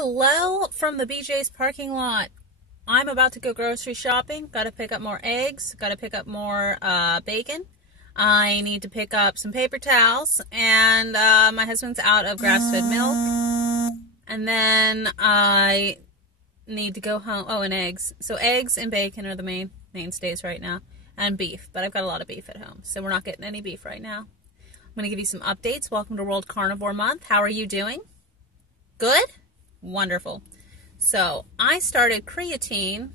Hello from the BJ's parking lot. I'm about to go grocery shopping. Got to pick up more eggs. Got to pick up more bacon. I need to pick up some paper towels. And my husband's out of grass-fed milk. And then I need to go home. Oh, and eggs. So eggs and bacon are the mainstays right now. And beef. But I've got a lot of beef at home. So we're not getting any beef right now. I'm going to give you some updates. Welcome to World Carnivore Month. How are you doing? Good? Wonderful. So I started creatine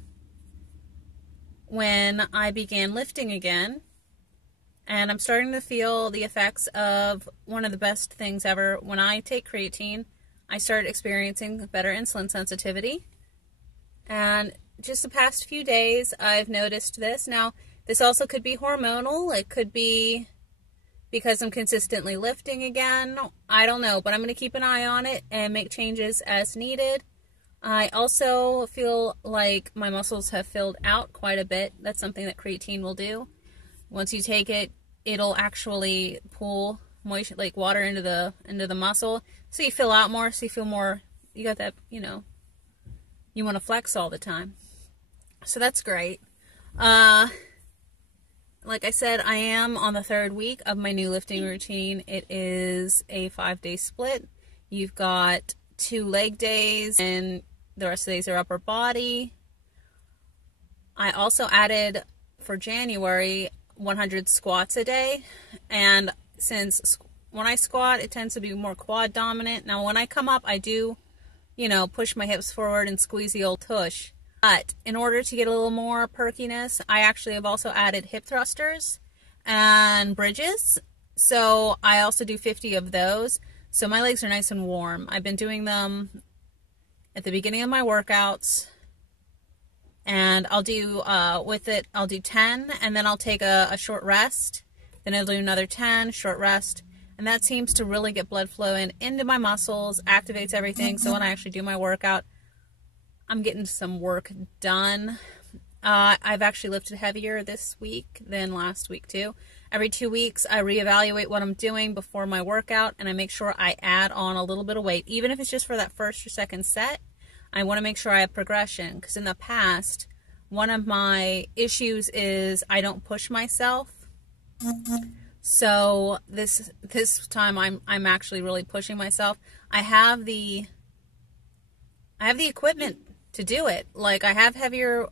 when I began lifting again, and I'm starting to feel the effects of one of the best things ever. When I take creatine, I started experiencing better insulin sensitivity, and just the past few days I've noticed this. Now, this also could be hormonal. It could be because I'm consistently lifting again. I don't know, but I'm going to keep an eye on it and make changes as needed. I also feel like my muscles have filled out quite a bit. That's something that creatine will do. Once you take it, it'll actually pull moisture, like water into the muscle, so you fill out more, so you feel more, you got that, you want to flex all the time. So that's great. Like I said, I am on the third week of my new lifting routine. It is a 5-day split. You've got 2 leg days, and the rest of the days are upper body. I also added for January 100 squats a day. And since when I squat, it tends to be more quad dominant. Now, when I come up, I do, push my hips forward and squeeze the old tush. But in order to get a little more perkiness, I actually have also added hip thrusters and bridges. So I also do 50 of those. So my legs are nice and warm. I've been doing them at the beginning of my workouts. And I'll do, I'll do 10, and then I'll take a short rest. Then I'll do another 10, short rest. And that seems to really get blood flowing into my muscles, activates everything. So when I actually do my workout, I'm getting some work done. I've actually lifted heavier this week than last week too. Every 2 weeks, I reevaluate what I'm doing before my workout, and I make sure I add on a little bit of weight. Even if it's just for that first or second set, I want to make sure I have progression. Because in the past, one of my issues is I don't push myself. So this time I'm actually really pushing myself. I have the equipment to do it. Like I have heavier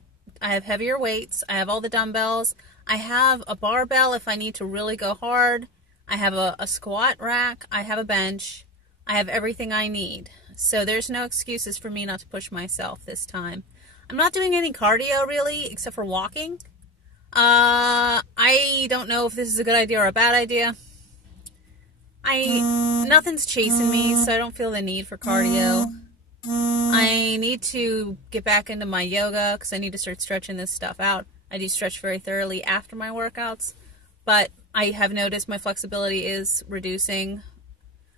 weights. I have all the dumbbells. I have a barbell if I need to really go hard. I have a squat rack. I have a bench. I have everything I need. So there's no excuses for me not to push myself this time. I'm not doing any cardio really, except for walking. I don't know if this is a good idea or a bad idea. Nothing's chasing me, so I don't feel the need for cardio. I need to get back into my yoga because I need to start stretching this stuff out. I do stretch very thoroughly after my workouts, but I have noticed my flexibility is reducing.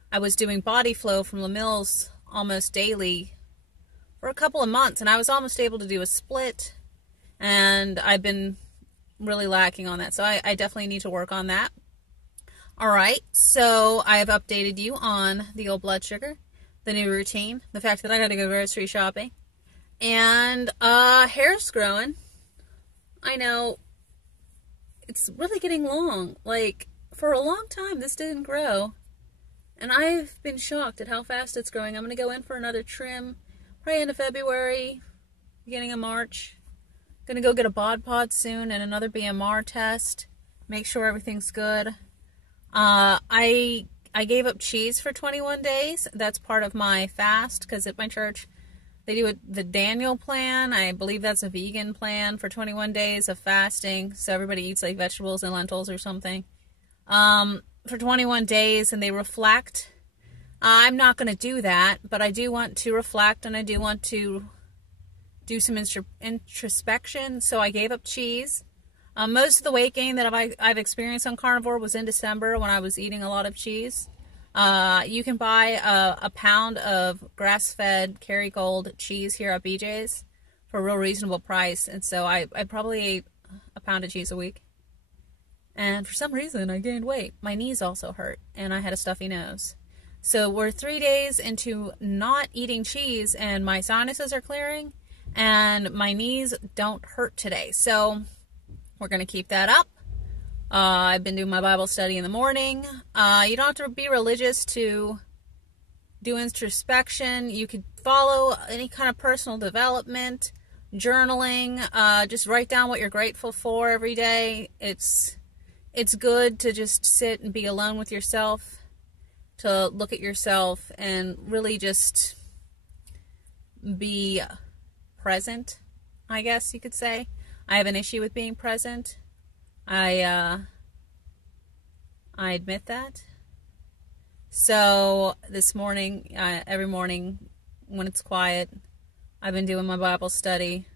I was doing body flow from LaMills almost daily for a couple of months, and I was almost able to do a split, and I've been really lacking on that, so I definitely need to work on that. Alright, so I have updated you on the old blood sugar, the new routine, the fact that I gotta go grocery shopping, and hair's growing. I know, it's really getting long. Like, for a long time, this didn't grow, and I've been shocked at how fast it's growing. I'm gonna go in for another trim, probably end of February, beginning of March. Gonna go get a bod pod soon and another BMR test, make sure everything's good. I gave up cheese for 21 days. That's part of my fast, because at my church, they do the Daniel plan. I believe that's a vegan plan for 21 days of fasting. So everybody eats like vegetables and lentils or something for 21 days, and they reflect. I'm not going to do that, but I do want to reflect, and I do want to do some introspection. So I gave up cheese. Most of the weight gain that I've experienced on carnivore was in December when I was eating a lot of cheese. You can buy a pound of grass-fed Kerrygold cheese here at BJ's for a real reasonable price. And so I probably ate a pound of cheese a week. And for some reason, I gained weight. My knees also hurt, and I had a stuffy nose. So we're 3 days into not eating cheese, and my sinuses are clearing, and my knees don't hurt today. So we're going to keep that up. I've been doing my Bible study in the morning. You don't have to be religious to do introspection. You could follow any kind of personal development, journaling. Just write down what you're grateful for every day. It's good to just sit and be alone with yourself, to look at yourself and really just be present, I guess you could say. I have an issue with being present. I admit that. So this morning, every morning when it's quiet, I've been doing my Bible study.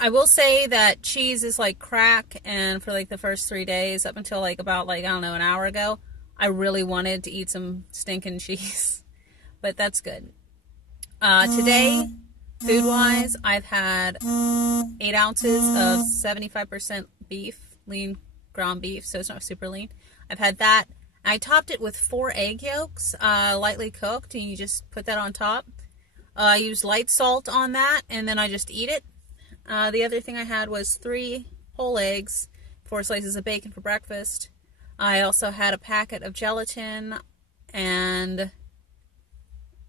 I will say that cheese is like crack, and for like the first 3 days, up until like about I don't know, an hour ago, I really wanted to eat some stinking cheese. But that's good. Today, food-wise, I've had 8 ounces of 75% beef, lean ground beef, so it's not super lean. I've had that. I topped it with 4 egg yolks, lightly cooked, and you just put that on top. I use light salt on that, and then I just eat it. The other thing I had was 3 whole eggs, 4 slices of bacon for breakfast. I also had a packet of gelatin, and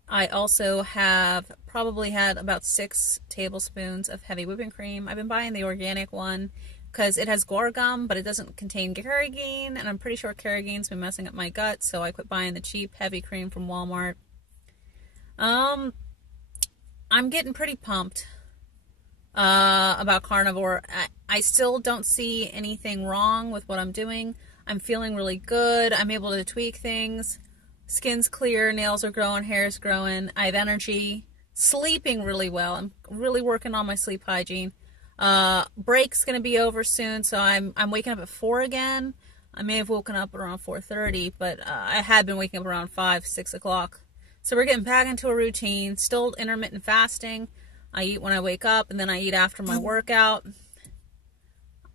I also have probably had about 6 tablespoons of heavy whipping cream. I've been buying the organic one because it has guar gum, but it doesn't contain carrageenan, and I'm pretty sure carragene's been messing up my gut, so I quit buying the cheap heavy cream from Walmart. I'm getting pretty pumped about carnivore. I still don't see anything wrong with what I'm doing. I'm feeling really good. I'm able to tweak things. Skin's clear, nails are growing, hair's growing. I have energy. Sleeping really well. I'm really working on my sleep hygiene. Break's going to be over soon, so I'm waking up at 4 again. I may have woken up around 4:30, but I had been waking up around 5, 6 o'clock. So we're getting back into a routine. Still intermittent fasting. I eat when I wake up, and then I eat after my workout.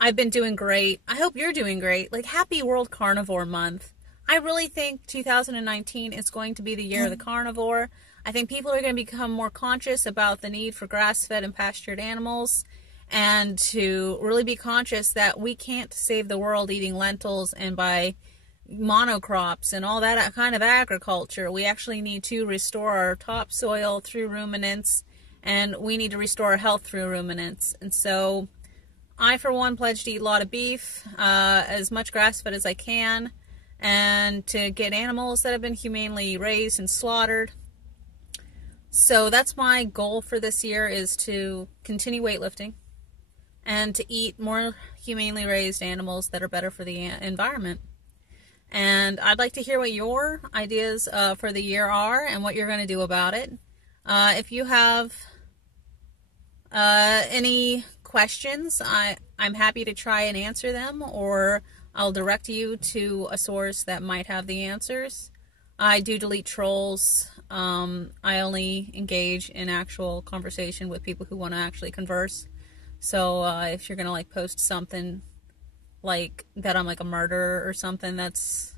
I've been doing great. I hope you're doing great. Like, happy World Carnivore Month. I really think 2019 is going to be the year of the carnivore. I think people are going to become more conscious about the need for grass-fed and pastured animals, and to really be conscious that we can't save the world eating lentils and by monocrops and all that kind of agriculture. We actually need to restore our topsoil through ruminants, and we need to restore our health through ruminants. And so I, for one, pledge to eat a lot of beef, as much grass-fed as I can, and to get animals that have been humanely raised and slaughtered. So that's my goal for this year, is to continue weightlifting and to eat more humanely raised animals that are better for the environment. And I'd like to hear what your ideas for the year are and what you're going to do about it. If you have any questions, I'm happy to try and answer them, or I'll direct you to a source that might have the answers. I do delete trolls. I only engage in actual conversation with people who want to actually converse. So if you're going to post something like that I'm like a murderer or something, that's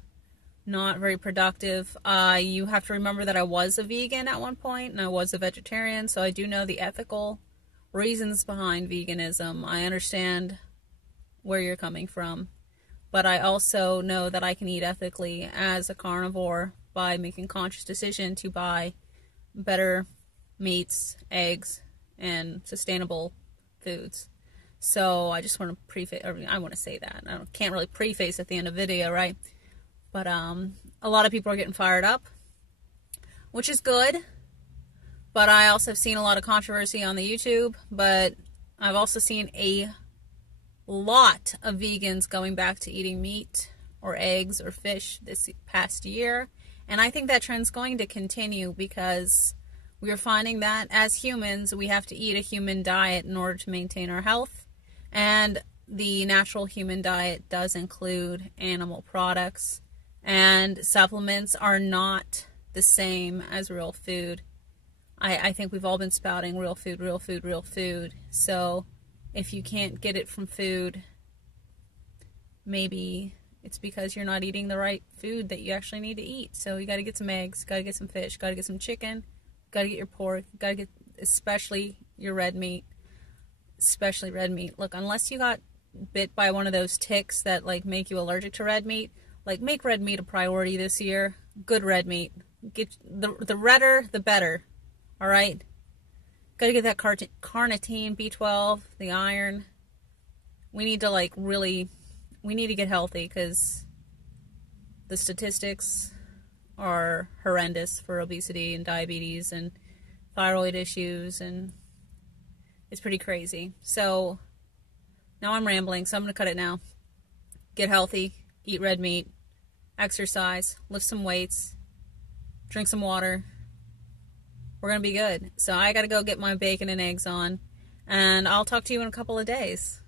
not very productive. You have to remember that I was a vegan at one point, and I was a vegetarian, so I do know the ethical reasons behind veganism. I understand where you're coming from, but I also know that I can eat ethically as a carnivore by making conscious decision to buy better meats, eggs, and sustainable foods. So I just want to preface, or I want to say that. I can't really preface at the end of the video, right? But a lot of people are getting fired up, which is good. But I also have seen a lot of controversy on the YouTube. But I've also seen a lot of vegans going back to eating meat or eggs or fish this past year. And I think that trend's going to continue, because we're finding that as humans, we have to eat a human diet in order to maintain our health. And the natural human diet does include animal products. And supplements are not the same as real food. I think we've all been spouting real food, real food, real food. So if you can't get it from food, maybe It's because you're not eating the right food that you actually need to eat. So you got to get some eggs, got to get some fish, got to get some chicken, got to get your pork, got to get especially your red meat, especially red meat. Look, unless you got bit by one of those ticks that like make you allergic to red meat, like make red meat a priority this year. Good red meat. Get the redder, the better. All right? Got to get that carnitine, B12, the iron. We need to we need to get healthy because the statistics are horrendous for obesity and diabetes and thyroid issues, and it's pretty crazy. So now I'm rambling, so I'm going to cut it now. Get healthy, eat red meat, exercise, lift some weights, drink some water. We're going to be good. So I got to go get my bacon and eggs on, and I'll talk to you in a couple of days.